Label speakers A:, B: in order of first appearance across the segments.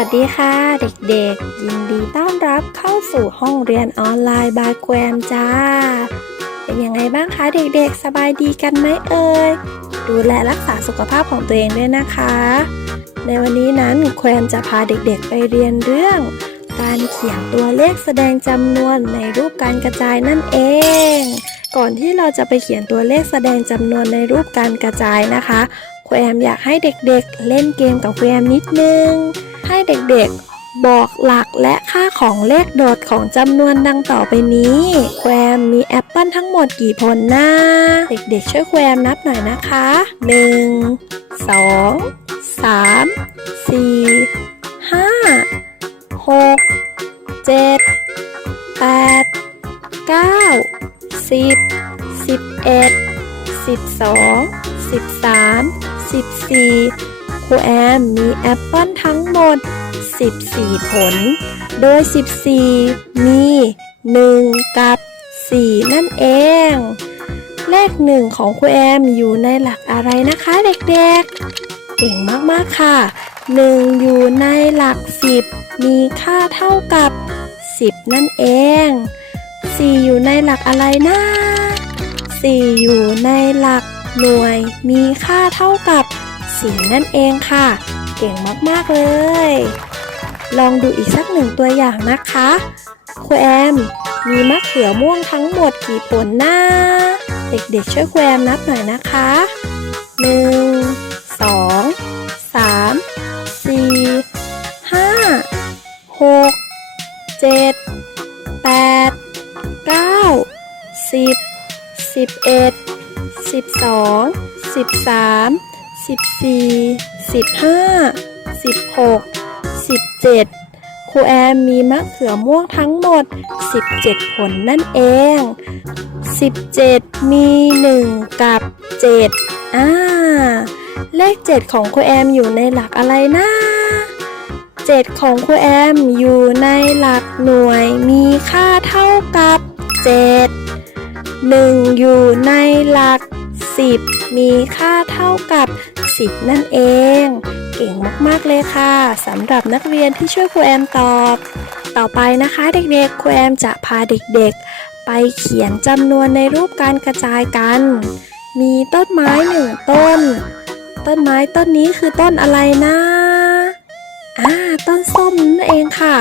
A: วัสดีค่ะ เด็กๆ ยินดีต้อนรับเข้าสู่ห้องเรียนออนไลน์บายแควมจ้า เป็นยังไงบ้างคะเด็กๆ สบายดีกันไหมเอ่ยดูแลรักษาสุขภาพของตัวเองด้วยนะคะ ในวันนี้นั้นแควมจะพาเด็กๆไปเรียนเรื่อง การเขียนตัวเลขแสดงจำนวนในรูปการกระจายนั่นเอง ก่อนที่เราจะไปเขียนตัวเลขแสดงจำนวนในรูปการกระจายนะคะแควมอยากให้เด็กๆ เล่นเกมกับแควมนิดนึง ให้เด็กๆ บอกหลักและค่าของเลขโดดของจำนวนดังต่อไปนี้ แควมมีแอปเปิลทั้งหมดกี่ผลนะเด็กๆ ช่วยแควมนับหน่อยนะคะ 1 2 3 4 5 6 7 8 9 10 11 12 13 14 ครูแอมมีแอปเปิลทั้งหมด 14 ผล โดย 14 มี 1 กับ 4 นั่นเอง เลข 1 ของครูแอมอยู่ในหลักอะไรนะคะเด็กๆ เก่งมากๆค่ะ 1 อยู่ในหลัก 10 มีค่าเท่ากับ 10 นั่นเอง 4 อยู่ในหลักอะไรนะ4 อยู่ในหลักหน่วยมีค่าเท่ากับ 4นั่นเองค่ะ เก่งมาก ๆ เลย ลองดูอีกสักหนึ่งตัวอย่างนะคะครูแอม มีมะเขือม่วงทั้งหมดกี่ผลนะเด็กๆช่วยครูแอมนับหน่อยนะคะ1 2 3 4 5 6 7 8 9 10 11 12 13 14 15 16 17ครูแอมมีมะเขือม่วงทั้งหมด 17 ผลนั่นเอง 17 มี 1 กับ 7 อ่า เลข 7 ของครูแอมอยู่ในหลักอะไรนะ7 ของครูแอมอยู่ในหลักหน่วยมีค่าเท่ากับ 7 1 อยู่ในหลัก 10 มีค่าเท่ากับ 10 นั่นเอง เก่งมากๆเลยค่ะสำหรับนักเรียนที่ช่วยครูแอมตอบ ต่อไปนะคะเด็กๆครูแอมจะพาเด็กๆ ไปเขียนจำนวนในรูปการกระจายกัน มีต้นไม้หนึ่งต้น ต้นไม้ต้นนี้คือต้นอะไรนะอ่าต้นส้มนั่นเองค่ะ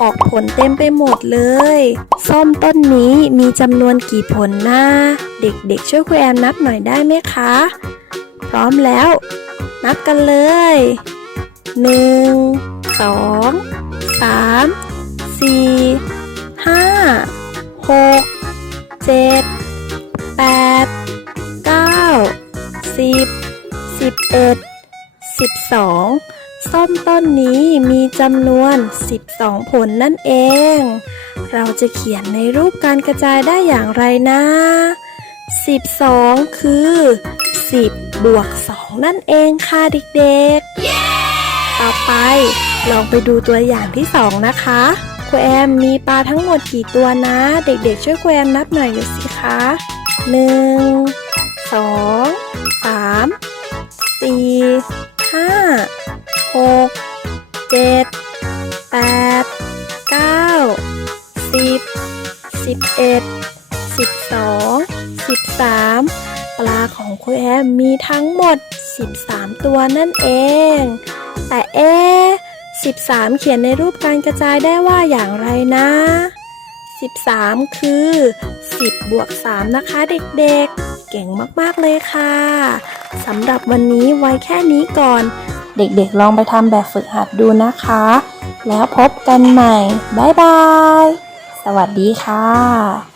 A: ออกผลเต็มไปหมดเลย ส้มต้นนี้มีจำนวนกี่ผลนะเด็กๆ ช่วยครูแอมนับหน่อยได้ไหมคะ พร้อมแล้ว นับกันเลย 1 2 3 4 5 6 7 8 9 10 11 12 ส้มต้นนี้มีจำนวน 12 ผลนั่นเอง เราจะเขียนในรูปการกระจายได้อย่างไรนะ 12 คือ 10 บวก 2 นั่นเองค่ะเด็กๆต่อไป ลองไปดูตัวอย่างที่ 2 นะคะครูแอมมีปลาทั้งหมดกี่ตัวนะ เด็กๆ ช่วยครูแอมนับหน่อยสิคะ 1 2 9 10 11 12 13ปลาของครูแอมมีทั้งหมด 13 ตัวนั่นเอง แต่เอ๊13 เขียนในรูปการกระจายได้ว่าอย่างไรนะ 13 คือ 10 บวก 3 นะคะเด็กๆ เก่งมากๆเลยค่ะสำหรับวันนี้ไว้แค่นี้ก่อน เด็กๆ ลองไปทำแบบฝึกหัดดูนะคะ แล้วพบกันใหม่ บ๊ายบาย สวัสดีค่ะ